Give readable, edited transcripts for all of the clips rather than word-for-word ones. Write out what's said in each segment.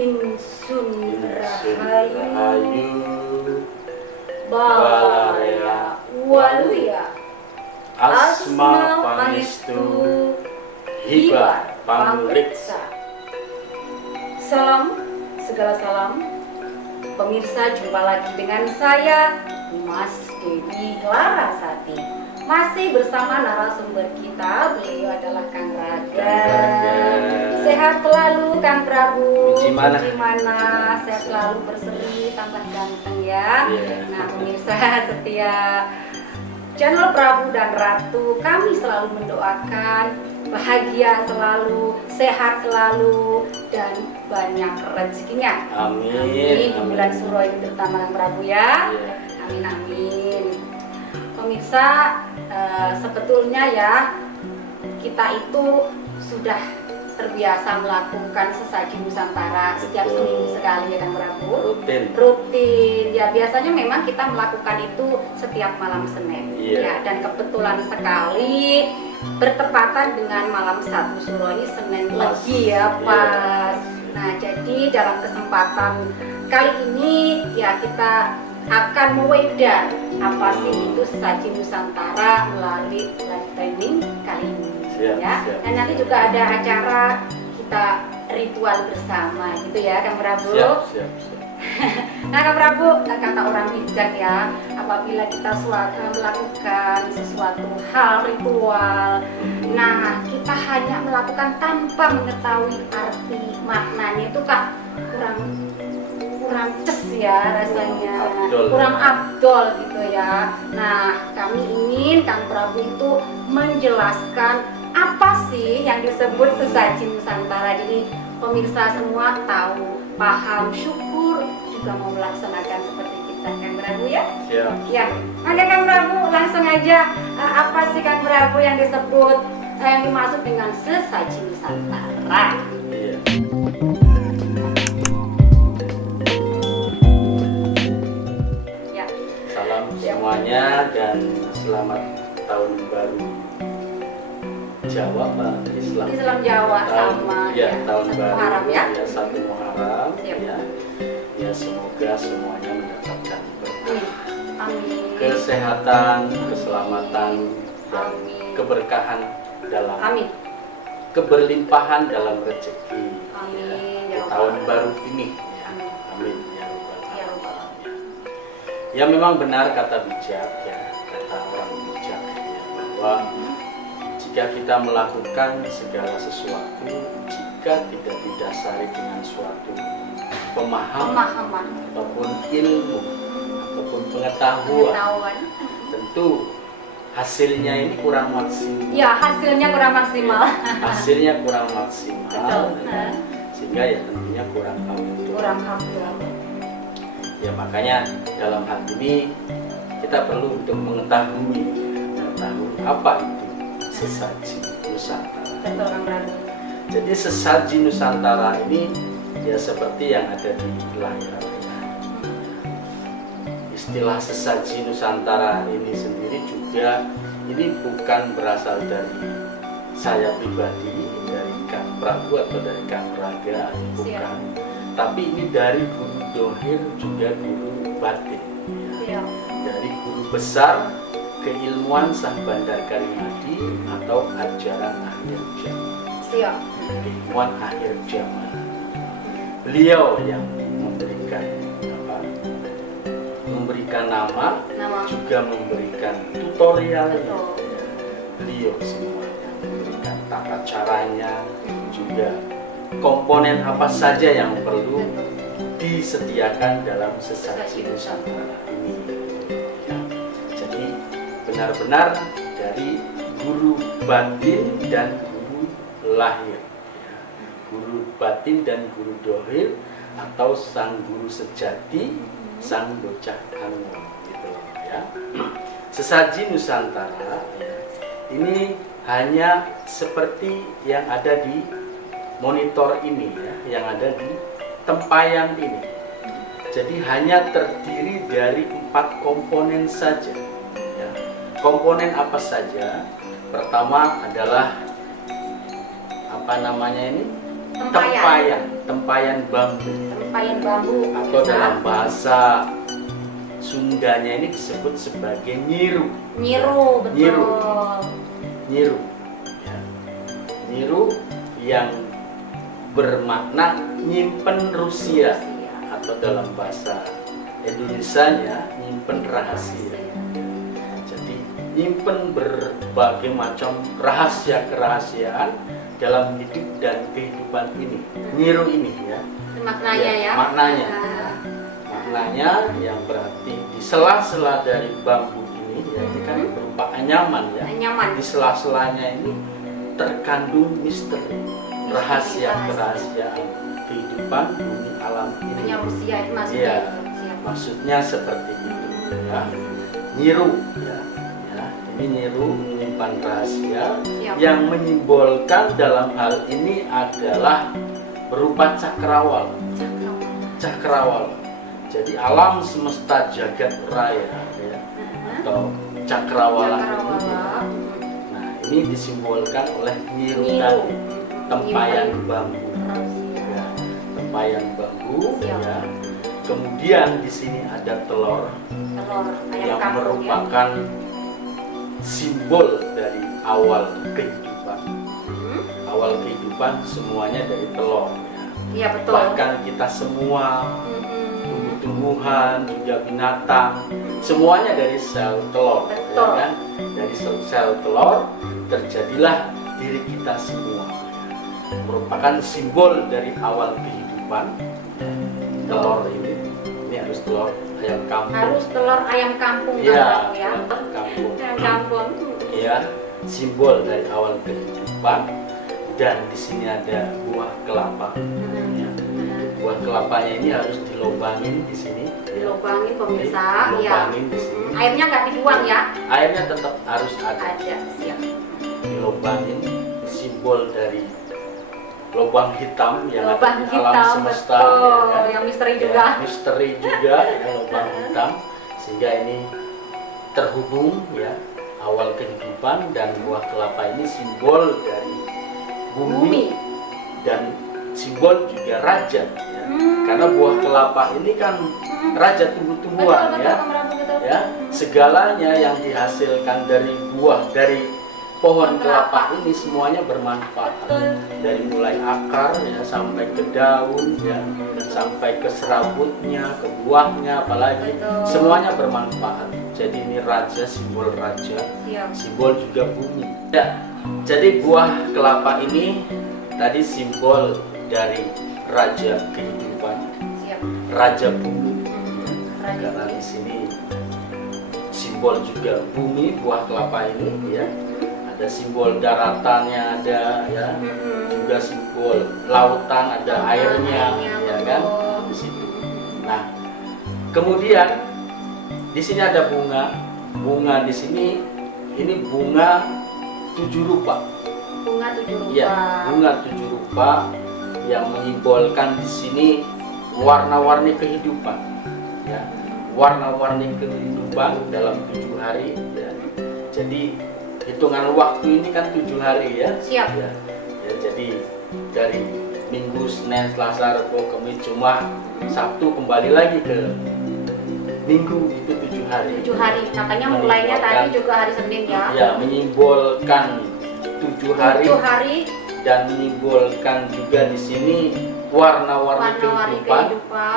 Insun Rahayu Rahayu Balaya Waluya Asma Pangestu Hiba Pamriksa. Salam, segala salam. Pemirsa, jumpa lagi dengan saya Mas Dewi Larasati. Masih bersama narasumber kita, beliau adalah Kang Raga. Sehat selalu Kang Prabu. Gimana? Sehat selalu, berseri, tambah ganteng ya. Nah pemirsa setia channel Prabu dan Ratu, kami selalu mendoakan bahagia selalu, sehat selalu, dan banyak rezekinya. Amin. Di bulan Suro ini terutama Kang Prabu ya. Amin amin. Pemirsa, sebetulnya ya kita itu sudah terbiasa melakukan sesaji Nusantara setiap seminggu sekali ya Kang Prabu. Rutin. Ya biasanya memang kita melakukan itu setiap malam Senin. Ya, dan kebetulan sekali bertepatan dengan malam 1 Suro ini Senin Legi ya pas. Nah jadi dalam kesempatan kali ini ya kita akan mewedar apa sih itu sesaji Nusantara melalui live streaming kali ini. Dan nanti juga ada acara kita ritual bersama gitu ya Kang Prabu. Nah Kang Prabu, kata orang bijak ya, apabila kita melakukan sesuatu hal ritual, nah kita hanya melakukan tanpa mengetahui arti maknanya itu Kak kurang ces ya rasanya, kurang afdol gitu ya. Nah kami ingin Kang Prabu itu menjelaskan apa sih yang disebut sesaji Nusantara. Jadi pemirsa semua tahu, paham, syukur, juga mau melaksanakan seperti kita Kang Prabu ya. Ya, ada Kang Prabu langsung aja, apa sih Kang Prabu yang disebut yang dimaksud dengan sesaji Nusantara? Salam semuanya dan selamat tahun baru Jawa Pak, Islam Jawa sama tahun baru Muharram ya. 1 Muharram ya semoga semuanya mendapatkan berkah, kesehatan, keselamatan dan keberkahan dalam keberlimpahan dalam rezeki di tahun baru ini amin ya rabbal alamin. Ya memang benar kata bijak kata orang bijak bahwa jika kita melakukan segala sesuatu, jika tidak didasari dengan suatu pemahaman ataupun ilmu ataupun pengetahuan, tentu hasilnya ini kurang maksimal. Ya, hasilnya kurang maksimal. Sehingga ya tentunya kurang afdol. Ya makanya dalam hal ini kita perlu untuk mengetahui apa itu sesaji Nusantara. Jadi sesaji Nusantara ini ya seperti yang ada di layar. Istilah sesaji Nusantara ini sendiri juga ini bukan berasal dari saya pribadi, dari Kang Prabu atau dari Kang Raga, bukan. Tapi ini dari Guru Dohir juga Guru Batin. Dari guru besar keilmuan Sang Bandar Karimadi atau ajaran akhir zaman. Keilmuan akhir zaman. Beliau yang memberikan nama, juga memberikan tutorial. Beliau semua memberikan tata caranya, juga komponen apa saja yang perlu disediakan dalam sesaji Nusantara ini. Benar-benar dari guru batin dan guru lahir, guru batin dan guru dohir atau sang guru sejati, sang bocah anu gitu ya. Sesaji Nusantara ini hanya seperti yang ada di monitor ini yang ada di tempayan ini. Jadi hanya terdiri dari 4 komponen saja. Komponen apa saja? Pertama adalah tempayan bambu Tempayan bambu. atau dalam bahasa Sundanya ini disebut sebagai nyiru. Nyiru, betul. Nyiru. Ya. Nyiru yang bermakna nyimpen Rusia atau dalam bahasa Indonesianya nyimpen rahasia. Jadi nyimpen berbagai macam rahasia-kerahasiaan dalam hidup dan kehidupan ini. Nyiru ini ya. Maknanya ya. Maknanya. Maknanya yang berarti di sela-sela dari bambu ini ya, ini kan berupa anyaman ya. Anyaman. Di sela-selanya ini terkandung misteri, rahasia-kerahasiaan kehidupan bumi alam ini. Punya Rusia itu maksudnya. Iya. Siap. Maksudnya seperti itu ya. Nyiru ya. Ya, ini nyiru menyimpan rahasia Siap. yang menyimbolkan dalam hal ini adalah berupa cakrawala. Cakrawala. Jadi alam semesta jagat raya ya, atau cakrawala ini. Nah, ini disimbolkan oleh nyiru tadi, tempayan bambu. Ya, tempayan bambu ya. Kemudian di sini ada telur yang merupakan simbol dari awal kehidupan. Awal kehidupan semuanya dari telur. Iya, betul. Bahkan kita semua, tumbuhan juga binatang, semuanya dari sel telur. Ya kan? Dari sel telur terjadilah diri kita semua. Merupakan simbol dari awal kehidupan. Telur ini harus telur ayam kampung. Harus telur ayam kampung Iya, ya. kampung. Ayam kampung. Iya, simbol dari awal kehidupan. Dan di sini ada buah kelapa. Ya. Buah kelapanya ini harus dilobangin di sini. Dilobangin pemirsa. Dilobangin di sini. Airnya nggak dibuang ya? Airnya tetap harus ada. Ada, siap. Dilobangin, simbol dari lubang hitam yang Lubang ada di alam hitam, semesta. betul. Ya kan? Yang misteri Ya, juga. misteri juga ya, lubang hitam, sehingga ini terhubung ya awal kehidupan, dan buah kelapa ini simbol dari bumi dan simbol juga raja ya. Karena buah kelapa ini kan raja tumbuh-tumbuhan ya. Ya, segalanya yang dihasilkan dari buah dari pohon kelapa ini semuanya bermanfaat. Dari mulai akar ya sampai ke daun ya, sampai ke serabutnya, ke buahnya, apalagi semuanya bermanfaat. Jadi ini raja, simbol raja, simbol juga bumi. Ya, jadi buah kelapa ini tadi simbol dari raja kehidupan, raja bumi. Karena di sini simbol juga bumi, buah kelapa ini ya. Ada simbol daratannya ada ya, juga simbol lautan ada airnya ya kan di situ. Nah, kemudian di sini ada bunga. Bunga di sini ini bunga 7 rupa. Bunga 7 rupa. Ya, bunga 7 rupa yang menyimbolkan di sini warna-warni kehidupan. Ya, warna-warni kehidupan dalam 7 hari. Ya. Jadi hitungan waktu ini kan 7 hari ya. Siap. Ya, ya, jadi dari Minggu, Senin, Selasa, Rabu, Kamis, Jumat, Sabtu kembali lagi ke Minggu, itu 7 hari. 7 hari. Makanya mulainya tadi juga hari Senin ya. Ya, menyimbolkan 7 hari. 7 hari Dan menyimbolkan juga di sini warna-warni kehidupan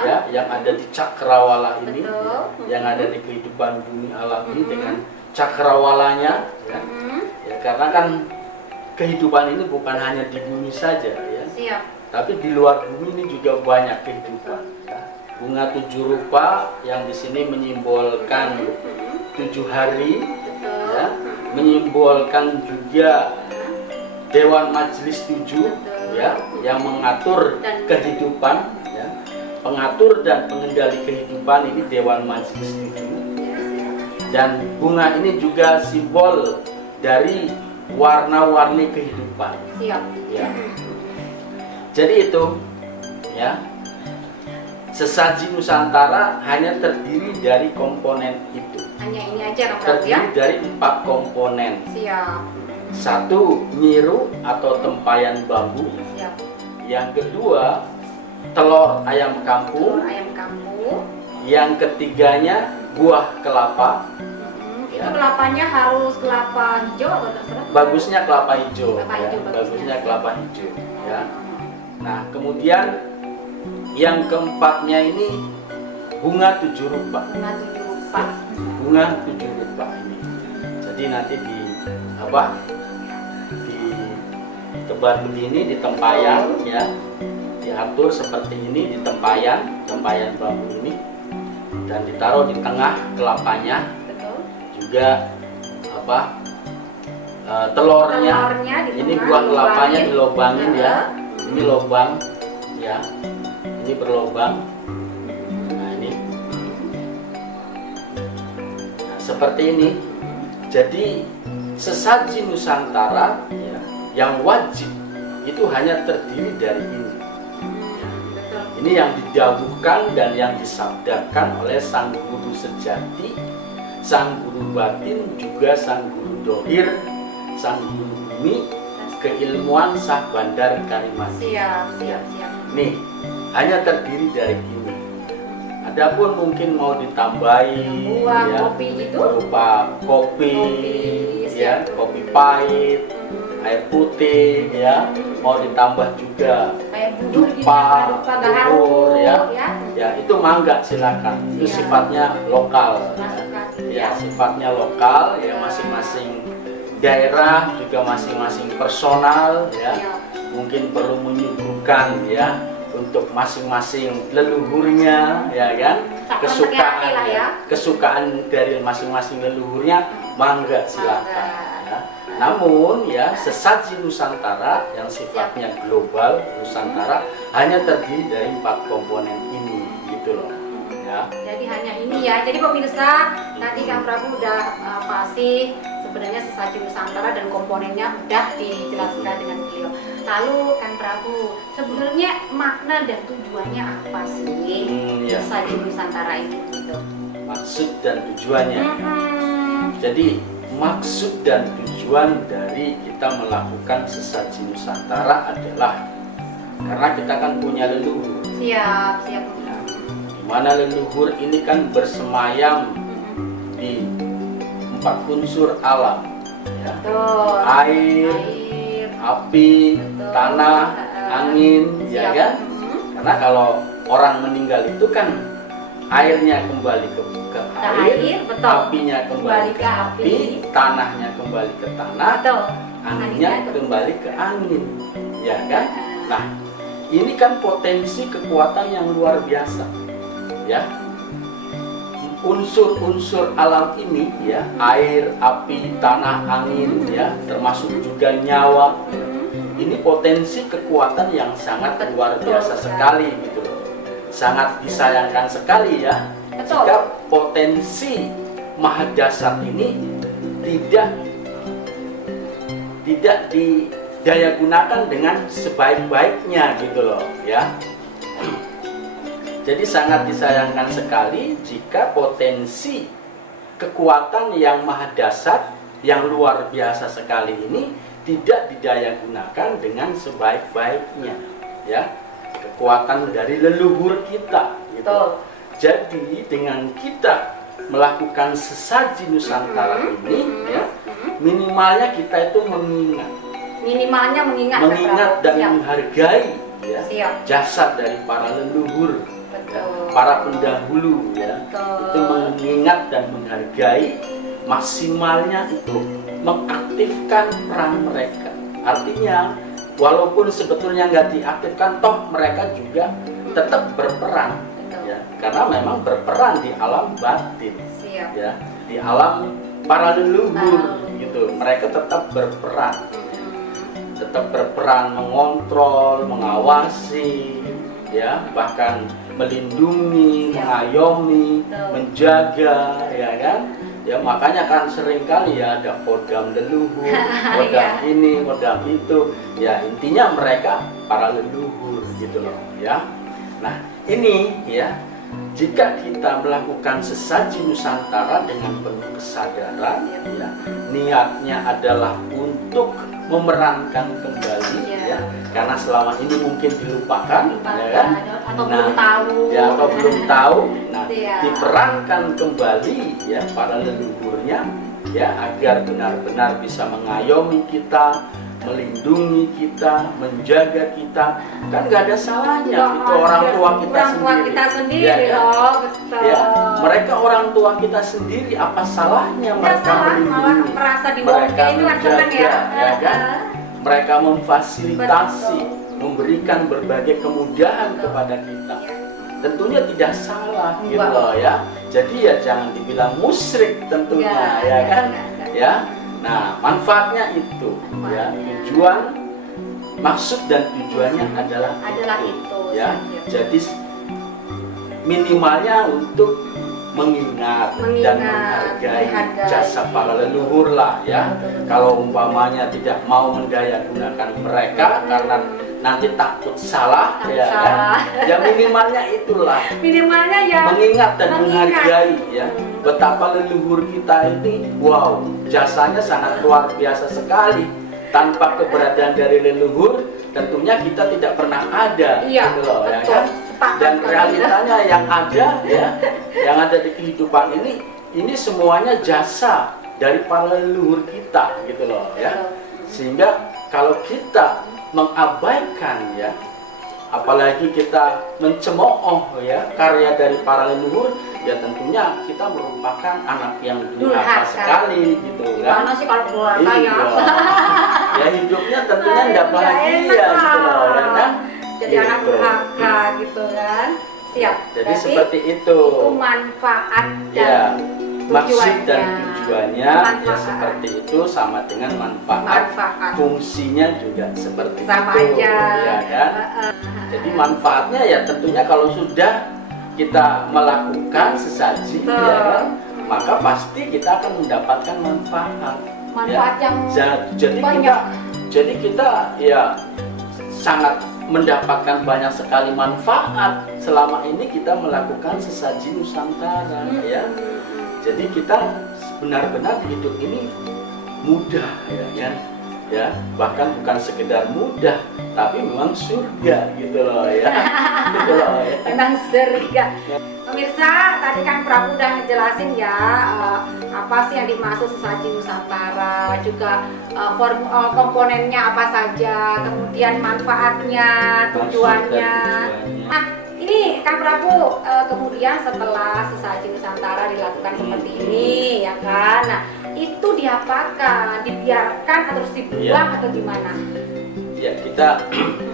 ya, yang ada di cakrawala ini. Betul. Yang ada di kehidupan bumi alam ini dengan cakrawalanya ya. Ya, karena kan kehidupan ini bukan hanya di bumi saja ya. Siap. Tapi di luar bumi ini juga banyak kehidupan ya. Bunga 7 rupa yang di sini menyimbolkan 7 hari ya, menyimbolkan juga Dewan Majelis 7 ya, yang mengatur kehidupan ya. Pengatur dan pengendali kehidupan ini Dewan Majelis 7. Dan bunga ini juga simbol dari warna-warni kehidupan. Siap. Ya. Jadi itu ya. Sesaji Nusantara hanya terdiri dari komponen itu. Hanya ini aja Kang Prabu ya. Terdiri dari 4 komponen. Siap. 1 nyiru atau tempayan bambu. Siap. yang kedua telur ayam kampung, Telur ayam kampung. yang ketiganya buah kelapa. Itu kelapanya harus kelapa hijau atau terserah? Bagusnya kelapa hijau, Kelapa ya. hijau, Bagusnya kelapa hijau, ya. Nah, kemudian yang keempatnya ini bunga 7 rupa. Bunga 7 rupa. Bunga 7 rupa ini. Jadi nanti di tebar begini, di tempayan, ya, diatur seperti ini, di tempayan bambu ini, dan ditaruh di tengah kelapanya. Betul. Juga telurnya di ini tengah, buah kelapanya dilobangin. dilobangin, ya. Ini lobang, ya, ini berlobang. Nah, ini seperti ini. Jadi sesaji Nusantara, ya, yang wajib itu hanya terdiri dari ini. Betul. Ini yang didawuhkan dan yang disabdakan oleh sang guru sejati, sang guru batin, juga sang guru dohir, sang guru bumi, keilmuan Sah Bandar Kalimantan. Siap. Nih, hanya terdiri dari ini. Adapun mungkin mau ditambahi, Buah ya, kopi itu? berupa kopi, ya, siap. kopi pahit, air putih, ya, mau ditambah juga Kayak bubur gitu, dupa, dupa gaharu, bubur, ya. ya. Ya, itu mangga silakan. Itu Iya. sifatnya lokal. Masukkan, Ya, sifatnya lokal, ya, masing-masing daerah juga masing-masing personal, ya. Iya. Mungkin perlu menyuguhkan, ya, untuk masing-masing leluhurnya, ya kan, kesukaan, lah, ya. kesukaan dari masing-masing leluhurnya, mangga silakan. Mangga. Ya. Namun, ya, sesaji Nusantara yang sifatnya global Nusantara hanya terdiri dari 4 komponen ini, gitu loh, ya. Jadi hanya ini, ya. Jadi pemirsa, tadi Kang Prabu udah pasti sebenarnya sesaji Nusantara dan komponennya udah dijelaskan dengan beliau. Lalu Kang Prabu, sebenarnya makna dan tujuannya apa sih Ya. sesaji Nusantara ini gitu? Maksud dan tujuannya. Hmm. Jadi maksud dan tujuan dari kita melakukan sesaji Nusantara adalah karena kita kan punya leluhur. Siap. Ya. Di mana leluhur ini kan bersemayam di 4 unsur alam, ya. Betul. Air, api, Betul. tanah, angin, ya Siap. kan? Karena kalau orang meninggal itu kan airnya kembali ke air, betul. apinya kembali ke api, tanahnya kembali ke tanah, Betul. anginnya kembali ke angin, ya kan? Nah, ini kan potensi kekuatan yang luar biasa, ya. Unsur-unsur alam ini, ya, air, api, tanah, angin, ya, termasuk juga nyawa. Ini potensi kekuatan yang sangat luar biasa sekali, gitu loh. Sangat disayangkan sekali, ya, Betul. jika potensi mahadasar ini tidak didaya gunakan dengan sebaik-baiknya, gitu loh, ya. Jadi sangat disayangkan sekali jika potensi kekuatan yang mahadasar, yang luar biasa sekali ini tidak didaya gunakan dengan sebaik-baiknya, ya. Kekuatan dari leluhur kita, gitu. Betul. Jadi dengan kita melakukan sesaji Nusantara ini, ya, minimalnya kita itu mengingat Mengingat dan Siap. menghargai, ya, Siap. jasa dari para leluhur, ya, Betul. para pendahulu, ya. Betul. Itu mengingat dan menghargai, maksimalnya itu mengaktifkan peran mereka. Artinya walaupun sebetulnya nggak diaktifkan, toh mereka juga tetap berperan, Betul. ya, karena memang berperan di alam batin, Siap. ya, di alam para leluhur, Para gitu. Mereka tetap berperan mengontrol, mengawasi, ya, bahkan melindungi, Siap. mengayomi, Betul. menjaga, ya kan? Ya, makanya kan seringkali ya ada kodam leluhur, kodam Iya. ini, kodam itu. Ya, intinya mereka para leluhur, gitu loh, ya. Nah, ini, ya, jika kita melakukan sesaji Nusantara dengan penuh kesadaran, ya, niatnya adalah untuk memerankan kembali, Iya. ya, ya. Karena selama ini mungkin dilupakan, ya kan? Atau belum tahu. Ya, atau belum tahu. Nah, Iya. diperankan kembali ya para leluhurnya ya agar benar-benar bisa mengayomi kita, melindungi kita, menjaga kita. Kan nggak ada salahnya itu orang tua kita sendiri. Ya, kan? Loh, betul. Ya, mereka orang tua kita sendiri, apa salahnya mereka malah melindungi, merasa diwongke itu kan senang ya. ya kan? Mereka memfasilitasi, memberikan berbagai kemudahan kepada kita. Tentunya tidak salah gitu loh ya. Jadi ya jangan dibilang musyrik tentunya ya kan? Ya. Nah, manfaatnya itu ya, tujuan, maksud dan tujuannya adalah itu ya. Jadi minimalnya untuk mengingat dan menghargai jasa para leluhur lah ya. Kalau umpamanya tidak mau mendaya gunakan mereka karena nanti takut salah ya kan? Ya minimalnya itulah. Minimalnya ya Mengingat dan menghargai ya. Betapa leluhur kita ini, wow, jasanya sangat luar biasa sekali. Tanpa keberadaan dari leluhur, tentunya kita tidak pernah ada, gitu loh, ya kan? Dan realitanya yang ada, ya, yang ada di kehidupan ini semuanya jasa dari para leluhur kita, gitu loh, ya. Sehingga kalau kita mengabaikan, ya, apalagi kita mencemooh, ya, karya dari para leluhur, ya tentunya kita merupakan anak yang durhaka sekali gitu kan. Gimana sih kalau durhaka ya? Ya hidupnya tentunya tidak bahagia gitu loh ya kan. Jadi anak durhaka gitu kan. Siap. Jadi seperti itu. Itu manfaat ya, dan maksud dan tujuannya. ya seperti itu sama dengan manfaat. Fungsinya juga seperti sama itu. Aja. Ya kan. Jadi manfaatnya ya tentunya kalau sudah kita melakukan sesaji ya kan, maka pasti kita akan mendapatkan manfaat ya. Yang jadi kita ya sangat mendapatkan banyak sekali manfaat selama ini kita melakukan sesaji Nusantara ya. Jadi kita benar-benar hidup ini mudah ya, bahkan bukan sekedar mudah tapi memang surga gitu loh ya. Gitu loh, ya. Memang surga. Pemirsa, tadi kan Prabu udah ngejelasin ya apa sih yang dimaksud sesaji Nusantara, juga komponennya apa saja, kemudian manfaatnya, tujuannya. Nah, ini Kang Prabu kemudian setelah sesaji Nusantara dilakukan seperti ini ya kan. Nah, itu diapakan? Dibiarkan atau dibuang atau gimana? Ya, kita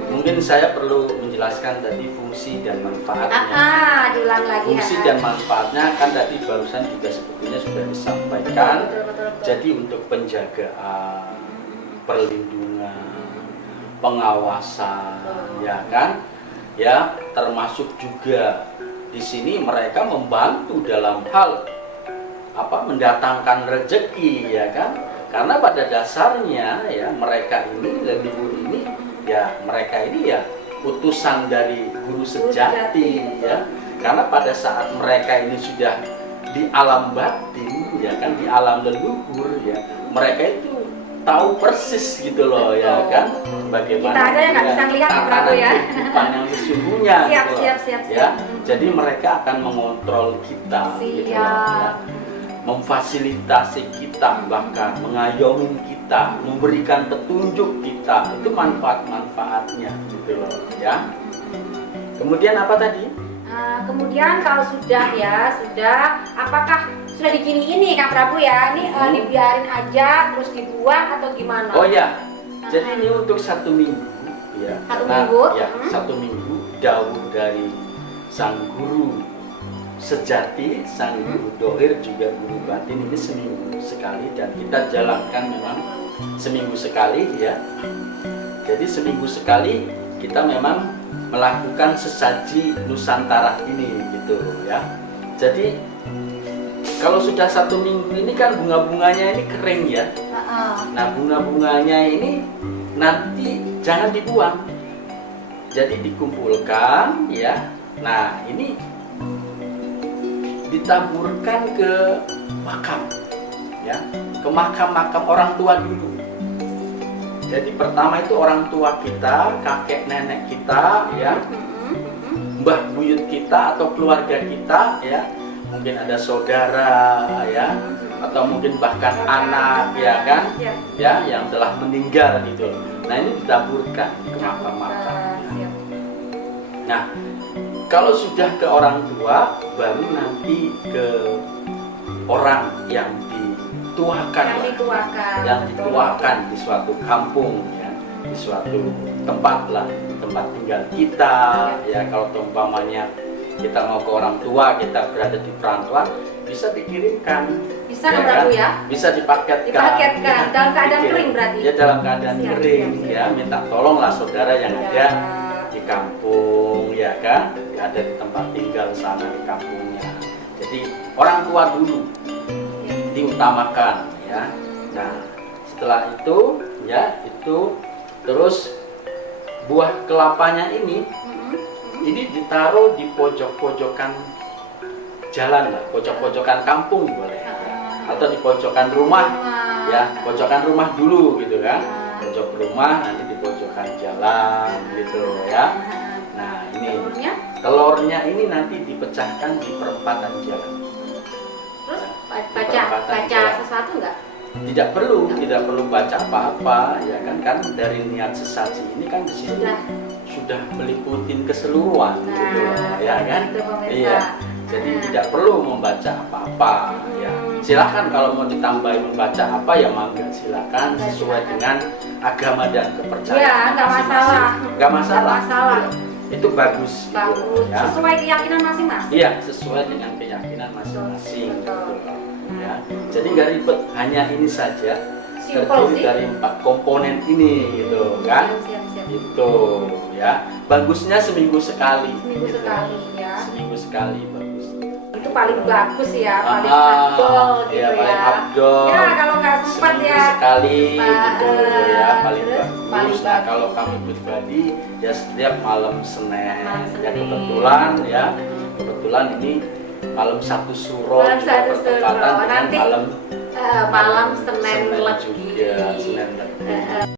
mungkin saya perlu menjelaskan tadi fungsi dan manfaatnya. Diulang lagi. Fungsi dan manfaatnya kan tadi barusan juga sebetulnya sudah disampaikan. Betul. Jadi untuk penjagaan, perlindungan, pengawasan, ya kan? Ya, termasuk juga di sini mereka membantu dalam hal mendatangkan rezeki ya kan, karena pada dasarnya ya mereka ini leluhur ini ya mereka ini ya utusan dari guru sejati ya, karena pada saat mereka ini sudah di alam batin ya kan, di alam leluhur ya, mereka itu tahu persis gitu loh ya kan, bagaimana kita aja yang nggak bisa lihat Prabu ya kehidupan yang sesungguhnya siap. Ya, jadi mereka akan mengontrol kita gitu loh, ya. Memfasilitasi kita, bahkan mengayomi kita, memberikan petunjuk kita, itu manfaat-manfaatnya gitu loh ya. Kemudian apa tadi? Kemudian kalau sudah apakah sudah digini ini Kang Prabu ya, ini dibiarin aja terus dibuang atau gimana? Oh ya, jadi ini untuk 1 minggu ya. Satu minggu dawuh dari sang guru sejati, sang guru dohir juga guru batin, ini seminggu sekali dan kita jalankan memang seminggu sekali ya. Jadi seminggu sekali kita memang melakukan sesaji Nusantara ini gitu ya. Jadi kalau sudah 1 minggu ini kan bunga-bunganya ini kering ya. Nah bunga-bunganya ini nanti jangan dibuang, jadi dikumpulkan ya. Nah ini ditaburkan ke makam ya, ke makam-makam orang tua dulu Jadi pertama itu orang tua kita, kakek nenek kita, ya, mbah buyut kita atau keluarga kita, ya, mungkin ada saudara, ya, atau mungkin bahkan anak, ya kan, ya, yang telah meninggal gitu. Nah ini ditaburkan ke makam-makam. Nah kalau sudah ke orang tua, baru nanti ke orang yang dituakan, yang dituakan di suatu kampung, ya, di suatu tempat lah, tempat tinggal kita, ya. Kalau umpamanya kita mau ke orang tua, kita berada di perantauan, bisa dikirimkan, bisa ya kan? Ya? Bisa dipaketkan dalam keadaan kering berarti ya, dalam keadaan kering, ya, minta tolonglah saudara yang ada di kampung, ya kan, yang ada di tempat tinggal sana di kampungnya. Jadi orang tua dulu diutamakan, ya. Nah setelah itu, ya, itu terus buah kelapanya ini ditaruh di pojok-pojokan jalan lah, pojok-pojokan kampung boleh, atau di pojokan rumah, ya, pojokan rumah dulu gitu kan, pojok rumah, nanti di pojokan jalan gitu, ya. Nah ini telurnya ini nanti dipecahkan di perempatan jalan. Terus baca sesuatu enggak? Tidak perlu baca apa-apa, ya kan dari niat sesaji ini kan di situ sudah meliputi keseluruhan, gitu, ya kan? Iya. Jadi tidak perlu membaca apa-apa, ya. Silahkan kalau mau ditambahin membaca apa ya mangga, silakan sesuai dengan agama dan kepercayaan. Ya, nggak masalah. Nggak masalah. Itu bagus. Bagus. Gitu, ya. Sesuai keyakinan masing-masing. Iya, sesuai dengan keyakinan masing-masing. Gitu, ya. Jadi nggak ribet, hanya ini saja. Terdiri dari 4 komponen ini, gitu kan? Itu, ya. Bagusnya seminggu sekali. Seminggu sekali bagus. Itu paling bagus ya, paling afdol gitu ya. Paling afdol. Ya kalau nggak sempat ya sekali gitu ya, paling bagus. Nah kalau kami pribadi ya setiap malam Senin. Ya kebetulan ini malam 1 Suro juga bertepatan dengan malam Senin juga, Senin lagi.